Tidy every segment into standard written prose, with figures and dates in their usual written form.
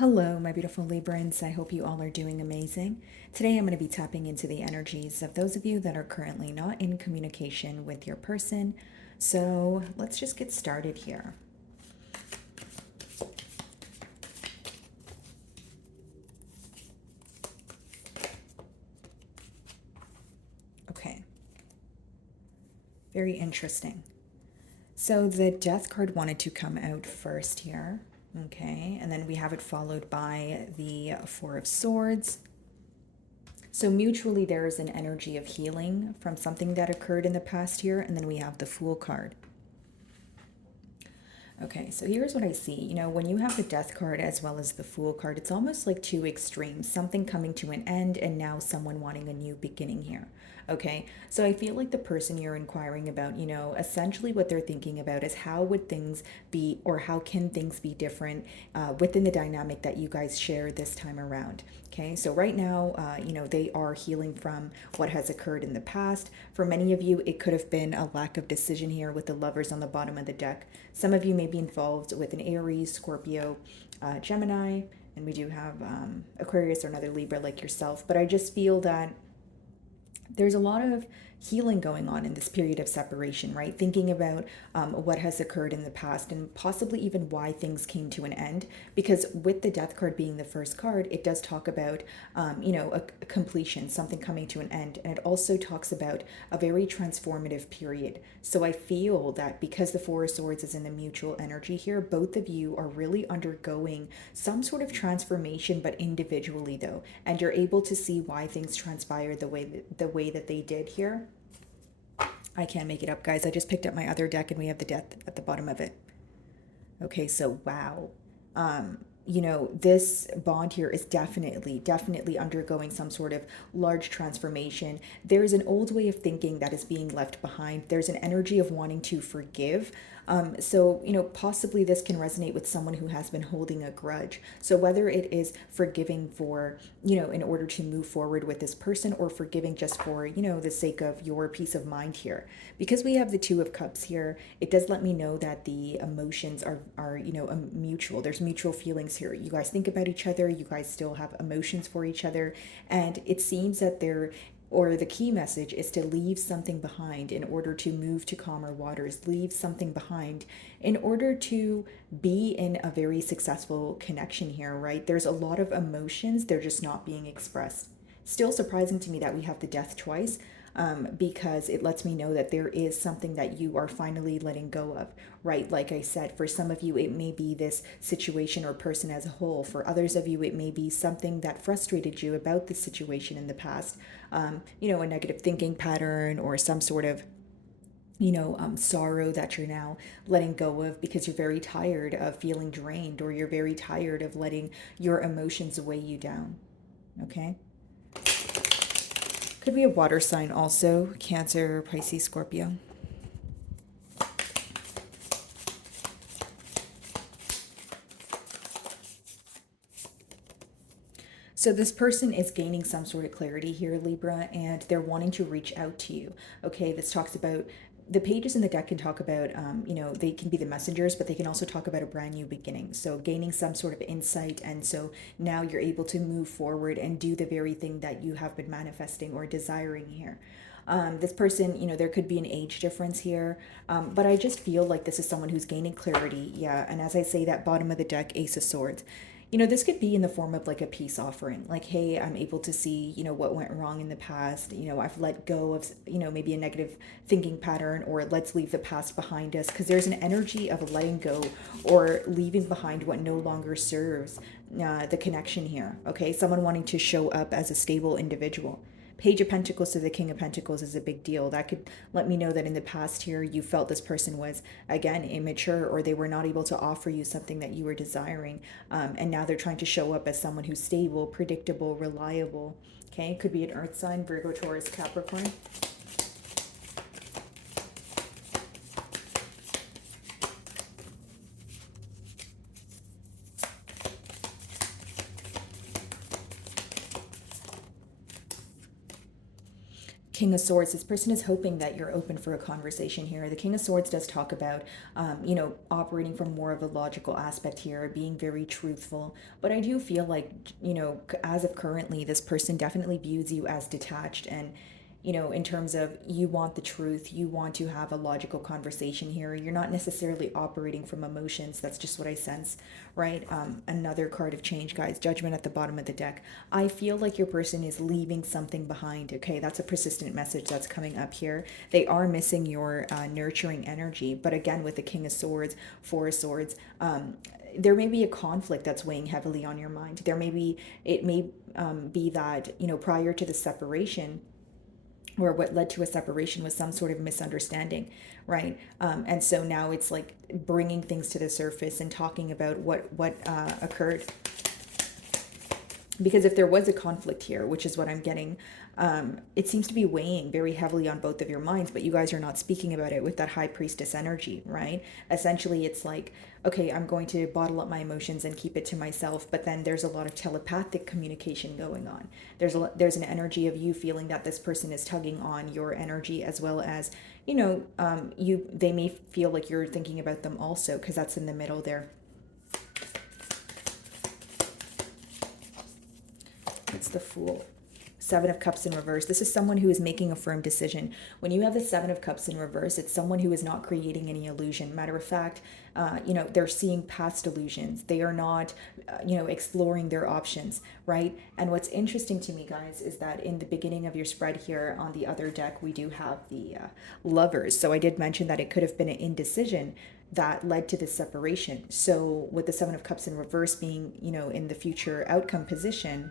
Hello, my beautiful Librans. I hope you all are doing amazing. Today, I'm going to be tapping into the energies of those of you that are currently not in communication with your person. So let's just get started here. Okay, very interesting. So the Death card wanted to come out first here. Okay, and then we have it followed by the Four of Swords. So mutually, there is an energy of healing from something that occurred in the past here, and then we have the Fool card. Okay, so here's what I see. When you have the Death card as well as the Fool card, it's almost like two extremes, something coming to an end and now someone wanting a new beginning here. Okay, so I feel like the person you're inquiring about, essentially what they're thinking about is how would things be, or how can things be different within the dynamic that you guys share this time around. Okay, so right now, they are healing from what has occurred in the past. For many of you, it could have been a lack of decision here with the Lovers on the bottom of the deck. Some of you may be involved with an Aries, Scorpio, Gemini, and we do have Aquarius or another Libra like yourself. But I just feel that there's a lot of healing going on in this period of separation, right? Thinking about what has occurred in the past and possibly even why things came to an end. Because with the Death card being the first card, it does talk about, a completion, something coming to an end. And it also talks about a very transformative period. So I feel that because the Four of Swords is in the mutual energy here, both of you are really undergoing some sort of transformation, but individually though. And you're able to see why things transpired the way that they did here. I can't make it up, guys. I just picked up my other deck and we have the Death at the bottom of it. Okay, so wow. This bond here is definitely undergoing some sort of large transformation. There's an old way of thinking that is being left behind. There's an energy of wanting to forgive. So, possibly this can resonate with someone who has been holding a grudge. So whether it is forgiving for, in order to move forward with this person, or forgiving just for, the sake of your peace of mind here. Because we have the Two of Cups here, it does let me know that the emotions are mutual. There's mutual feelings here. You guys think about each other. You guys still have emotions for each other. And it seems that the key message is to leave something behind in order to move to calmer waters, leave something behind in order to be in a very successful connection here, right? There's a lot of emotions, they're just not being expressed. Still surprising to me that we have the Death twice, because it lets me know that there is something that you are finally letting go of, right? Like I said, for some of you, it may be this situation or person as a whole. For others of you, it may be something that frustrated you about this situation in the past, a negative thinking pattern or some sort of sorrow that you're now letting go of because you're very tired of feeling drained, or you're very tired of letting your emotions weigh you down. Okay. Could be a water sign also, Cancer, Pisces, Scorpio. So this person is gaining some sort of clarity here, Libra, and they're wanting to reach out to you. Okay, this talks about the pages in the deck can talk about, they can be the messengers, but they can also talk about a brand new beginning. So gaining some sort of insight. And so now you're able to move forward and do the very thing that you have been manifesting or desiring here. This person, there could be an age difference here, but I just feel like this is someone who's gaining clarity. Yeah, and as I say, that bottom of the deck, Ace of Swords. This could be in the form of like a peace offering. Like, hey, I'm able to see, what went wrong in the past. I've let go of, maybe a negative thinking pattern, or let's leave the past behind us. Because there's an energy of letting go or leaving behind what no longer serves the connection here. Okay, someone wanting to show up as a stable individual. Page of Pentacles to the King of Pentacles is a big deal. That could let me know that in the past here, you felt this person was, again, immature, or they were not able to offer you something that you were desiring. And now they're trying to show up as someone who's stable, predictable, reliable. Okay, could be an earth sign, Virgo, Taurus, Capricorn. King of Swords, this person is hoping that you're open for a conversation here. The King of Swords does talk about, operating from more of a logical aspect here, being very truthful. But I do feel like, as of currently, this person definitely views you as detached and, in terms of you want the truth, you want to have a logical conversation here. You're not necessarily operating from emotions. That's just what I sense, right? Another card of change, guys, Judgment at the bottom of the deck. I feel like your person is leaving something behind. Okay, that's a persistent message that's coming up here. They are missing your nurturing energy. But again, with the King of Swords, Four of Swords, there may be a conflict that's weighing heavily on your mind. It may be that, prior to the separation, or what led to a separation was some sort of misunderstanding, right? And so now it's like bringing things to the surface and talking about what occurred. Because if there was a conflict here, which is what I'm getting, it seems to be weighing very heavily on both of your minds, but you guys are not speaking about it with that High Priestess energy, right? Essentially, it's like, okay, I'm going to bottle up my emotions and keep it to myself, but then there's a lot of telepathic communication going on. There's an energy of you feeling that this person is tugging on your energy, as well as, they may feel like you're thinking about them also, because that's in the middle there. It's the Fool. Seven of Cups in reverse. This is someone who is making a firm decision. When you have the Seven of Cups in reverse, it's someone who is not creating any illusion. Matter of fact, they're seeing past illusions. They are not, exploring their options, right? And what's interesting to me, guys, is that in the beginning of your spread here on the other deck, we do have the Lovers. So I did mention that it could have been an indecision that led to this separation. So with the Seven of Cups in reverse being, in the future outcome position,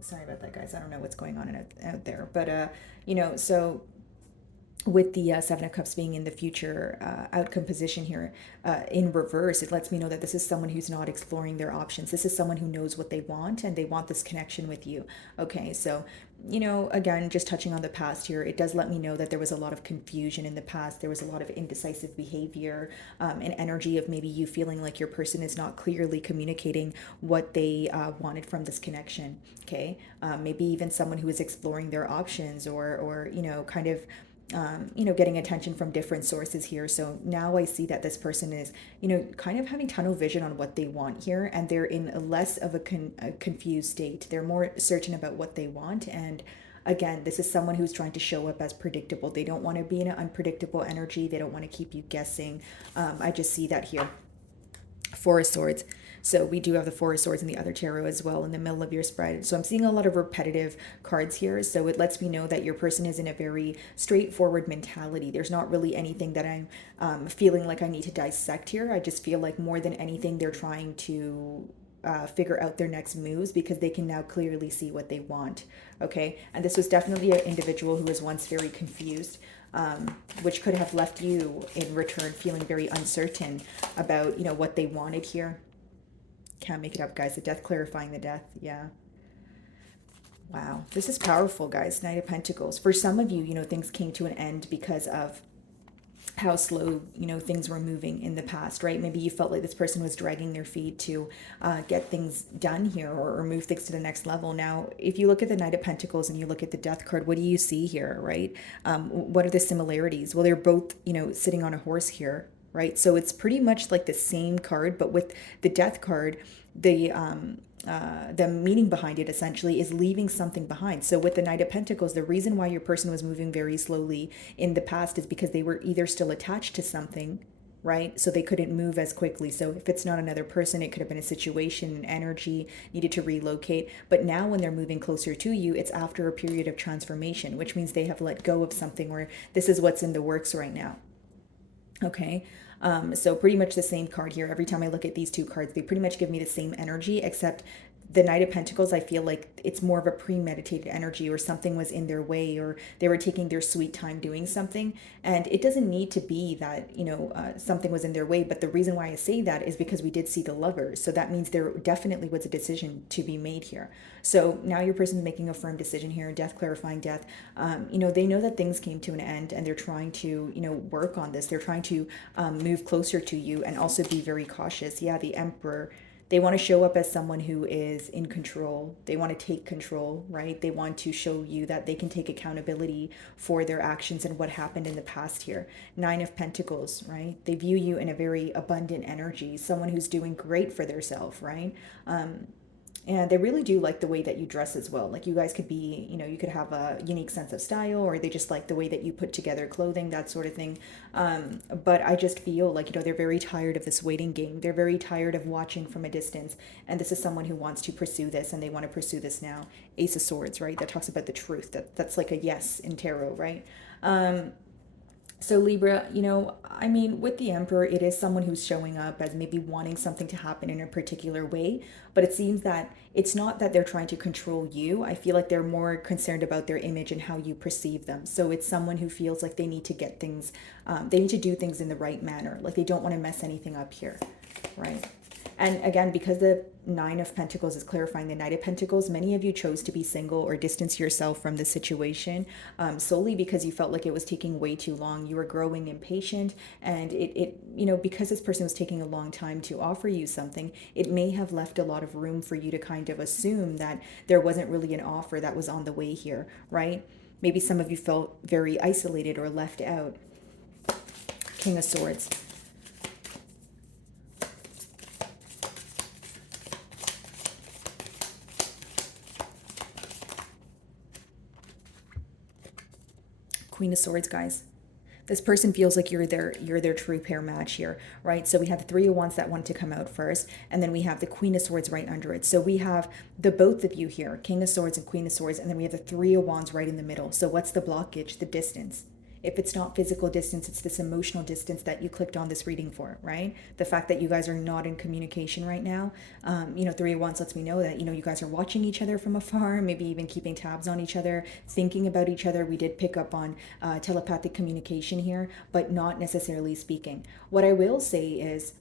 sorry about that, guys, I don't know what's going on out there, but so with the Seven of Cups being in the future outcome position here in reverse, it lets me know that this is someone who's not exploring their options. This is someone who knows what they want, and they want this connection with you. Okay, so, again, just touching on the past here, it does let me know that there was a lot of confusion in the past. There was a lot of indecisive behavior, an energy of maybe you feeling like your person is not clearly communicating what they wanted from this connection. Okay, maybe even someone who is exploring their options, or kind of getting attention from different sources here. So now I see that this person is, kind of having tunnel vision on what they want here, and they're in a less of a confused state. They're more certain about what they want. And again, this is someone who's trying to show up as predictable. They don't want to be in an unpredictable energy. They don't want to keep you guessing. I just see that here. Four of Swords. So we do have the Four of Swords in the other tarot as well in the middle of your spread. So I'm seeing a lot of repetitive cards here. So it lets me know that your person is in a very straightforward mentality. There's not really anything that I'm feeling like I need to dissect here. I just feel like more than anything, they're trying to figure out their next moves, because they can now clearly see what they want. Okay, and this was definitely an individual who was once very confused, which could have left you in return feeling very uncertain about what they wanted here. Can't make it up, guys. The Death clarifying the Death. Yeah. Wow, this is powerful, guys. Knight of Pentacles. For some of you, things came to an end because of how slow, things were moving in the past, right? Maybe you felt like this person was dragging their feet to get things done here, or move things to the next level. Now, if you look at the Knight of Pentacles and you look at the Death card, what do you see here, right? What are the similarities? Well, they're both, sitting on a horse here, right? So it's pretty much like the same card, but with the Death card, the meaning behind it essentially is leaving something behind. So with the Knight of Pentacles, the reason why your person was moving very slowly in the past is because they were either still attached to something, right? So they couldn't move as quickly. So if it's not another person, it could have been a situation, an energy, needed to relocate. But now when they're moving closer to you, it's after a period of transformation, which means they have let go of something, or this is what's in the works right now. Okay. So pretty much the same card here. Every time I look at these two cards, they pretty much give me the same energy, except the Knight of Pentacles, I feel like it's more of a premeditated energy, or something was in their way, or they were taking their sweet time doing something. And it doesn't need to be that, something was in their way. But the reason why I say that is because we did see the Lovers. So that means there definitely was a decision to be made here. So now your person's making a firm decision here, Death clarifying Death. They know that things came to an end, and they're trying to, work on this. They're trying to move closer to you, and also be very cautious. Yeah, the Emperor. They want to show up as someone who is in control. They want to take control, right? They want to show you that they can take accountability for their actions and what happened in the past here. Nine of Pentacles, right? They view you in a very abundant energy, someone who's doing great for themselves, right? And they really do like the way that you dress as well. Like you guys could be, you could have a unique sense of style, or they just like the way that you put together clothing, that sort of thing. But I just feel like, they're very tired of this waiting game. They're very tired of watching from a distance. And this is someone who wants to pursue this, and they want to pursue this now. Ace of Swords, right? That talks about the truth. That's like a yes in tarot, right? So Libra, with the Emperor, it is someone who's showing up as maybe wanting something to happen in a particular way, but it seems that it's not that they're trying to control you. I feel like they're more concerned about their image and how you perceive them. So it's someone who feels like they need to get things, they need to do things in the right manner. Like they don't want to mess anything up here, right? And again, because the Nine of Pentacles is clarifying the Knight of Pentacles, many of you chose to be single or distance yourself from the situation solely because you felt like it was taking way too long. You were growing impatient, and because this person was taking a long time to offer you something, it may have left a lot of room for you to kind of assume that there wasn't really an offer that was on the way here, right? Maybe some of you felt very isolated or left out. King of Swords. Queen of Swords, guys. This person feels like you're their true pair match here, right? So we have the Three of Wands that want to come out first, and then we have the Queen of Swords right under it. So we have the both of you here, King of Swords and Queen of Swords, and then we have the Three of Wands right in the middle. So what's the blockage? The distance. If it's not physical distance, it's this emotional distance that you clicked on this reading for, right? The fact that you guys are not in communication right now. Three of Wands lets me know that, you guys are watching each other from afar, maybe even keeping tabs on each other, thinking about each other. We did pick up on telepathic communication here, but not necessarily speaking. What I will say is,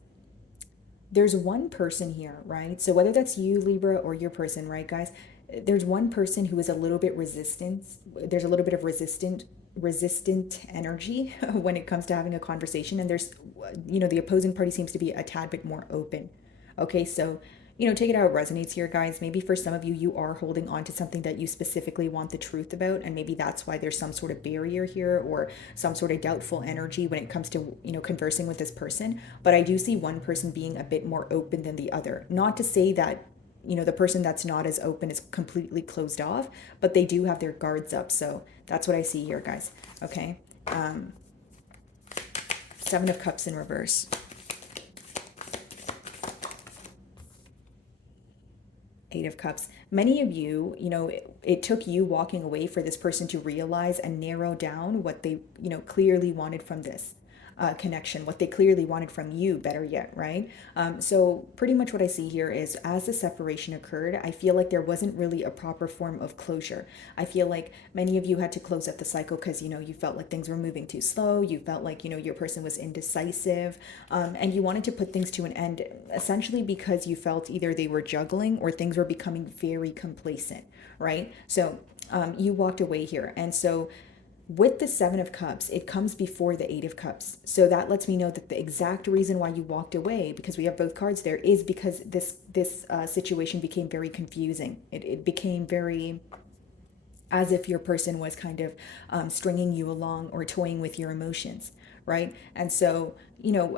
there's one person here, right? So whether that's you, Libra, or your person, right, guys? There's one person who is a little bit resistant. There's a little bit of resistant energy when it comes to having a conversation, and there's the opposing party seems to be a tad bit more open. Okay, so take it how it resonates here, guys. Maybe for some of you, you are holding on to something that you specifically want the truth about, and maybe that's why there's some sort of barrier here or some sort of doubtful energy when it comes to conversing with this person. But I do see one person being a bit more open than the other. Not to say that the person that's not as open is completely closed off, but they do have their guards up. So that's what I see here, guys. Okay. Seven of Cups in reverse. Eight of Cups. Many of you, it took you walking away for this person to realize and narrow down what they, clearly wanted from this connection, what they clearly wanted from you, better yet, right? So pretty much what I see here is, as the separation occurred, I feel like there wasn't really a proper form of closure. I feel like many of you had to close up the cycle because, you felt like things were moving too slow. You felt like, your person was indecisive, and you wanted to put things to an end, essentially because you felt either they were juggling or things were becoming very complacent, right? So you walked away here. And so with the Seven of Cups, it comes before the Eight of Cups. So that lets me know that the exact reason why you walked away, because we have both cards there, is because this situation became very confusing. It became very as if your person was kind of stringing you along or toying with your emotions, right? And so,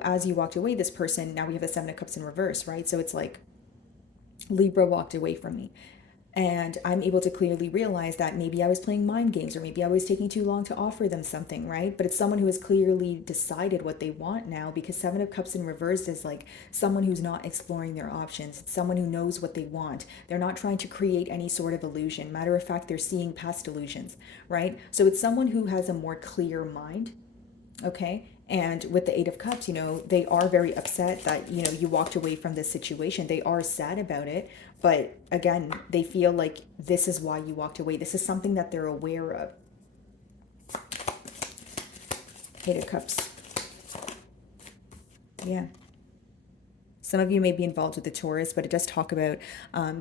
as you walked away, this person, now we have the Seven of Cups in reverse, right? So it's like Libra walked away from me. And I'm able to clearly realize that maybe I was playing mind games, or maybe I was taking too long to offer them something, right? But it's someone who has clearly decided what they want now, because Seven of Cups in reverse is like someone who's not exploring their options. It's someone who knows what they want. They're not trying to create any sort of illusion. Matter of fact, they're seeing past illusions, right? So it's someone who has a more clear mind, okay? And with the Eight of Cups, they are very upset that, you walked away from this situation. They are sad about it. But again, they feel like this is why you walked away. This is something that they're aware of. Eight of Cups. Yeah. Some of you may be involved with the Taurus, but it does talk about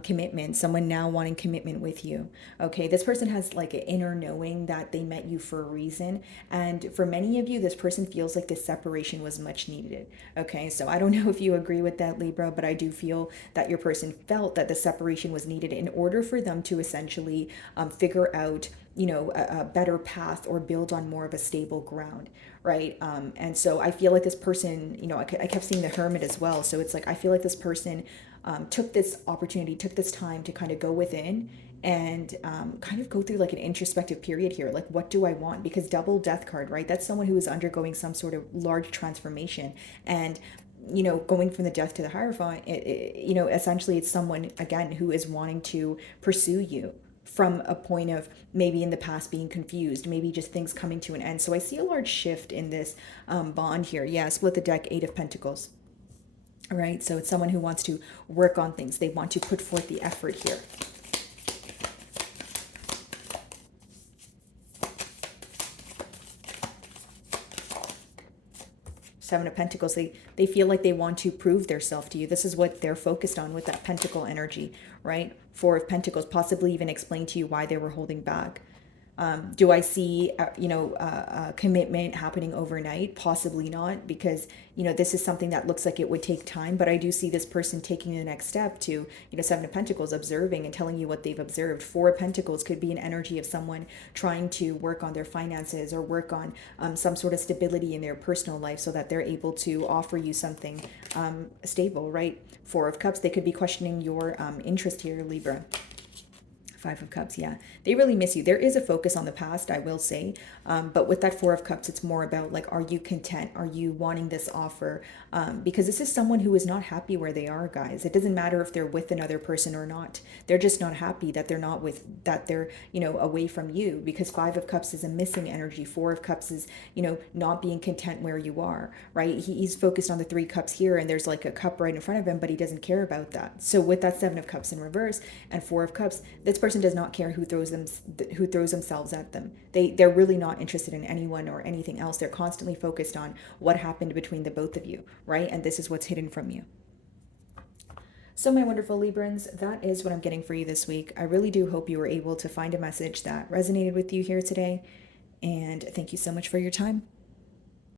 commitment, someone now wanting commitment with you. Okay, this person has like an inner knowing that they met you for a reason. And for many of you, this person feels like this separation was much needed. Okay, so I don't know if you agree with that, Libra, but I do feel that your person felt that the separation was needed in order for them to essentially figure out, a better path or build on more of a stable ground, right? And so I feel like this person, I kept seeing the Hermit as well. So it's like I feel like this person took this opportunity, took this time to kind of go within and kind of go through like an introspective period here. Like, what do I want? Because double death card, right? That's someone who is undergoing some sort of large transformation. And going from the death to the Hierophant, essentially it's someone, again, who is wanting to pursue you from a point of maybe in the past being confused, maybe just things coming to an end. So I see a large shift in this bond here. Yeah, split the deck, Eight of Pentacles. All right, so it's someone who wants to work on things. They want to put forth the effort here. Seven of Pentacles, they feel like they want to prove their self to you. This is what they're focused on with that Pentacle energy, right? Four of Pentacles, possibly even explain to you why they were holding back. Do I see, commitment happening overnight? Possibly not, because, this is something that looks like it would take time, but I do see this person taking the next step to, Seven of Pentacles, observing and telling you what they've observed. Four of Pentacles could be an energy of someone trying to work on their finances or work on some sort of stability in their personal life so that they're able to offer you something stable, right? Four of Cups, they could be questioning your interest here, Libra. Five of Cups, yeah. They really miss you. There is a focus on the past, I will say. But with that Four of Cups, it's more about like, are you content? Are you wanting this offer? Because this is someone who is not happy where they are, guys. It doesn't matter if they're with another person or not. They're just not happy that they're not with, that they're, away from you. Because Five of Cups is a missing energy. Four of Cups is, not being content where you are, right? He's focused on the Three Cups here, and there's like a cup right in front of him, but he doesn't care about that. So with that Seven of Cups in reverse and Four of Cups, this person does not care who throws themselves at them. They're really not interested in anyone or anything else. They're constantly focused on what happened between the both of you, right? And this is what's hidden from you. So my wonderful Librans, that is what I'm getting for you this week. I really do hope you were able to find a message that resonated with you here today. And thank you so much for your time.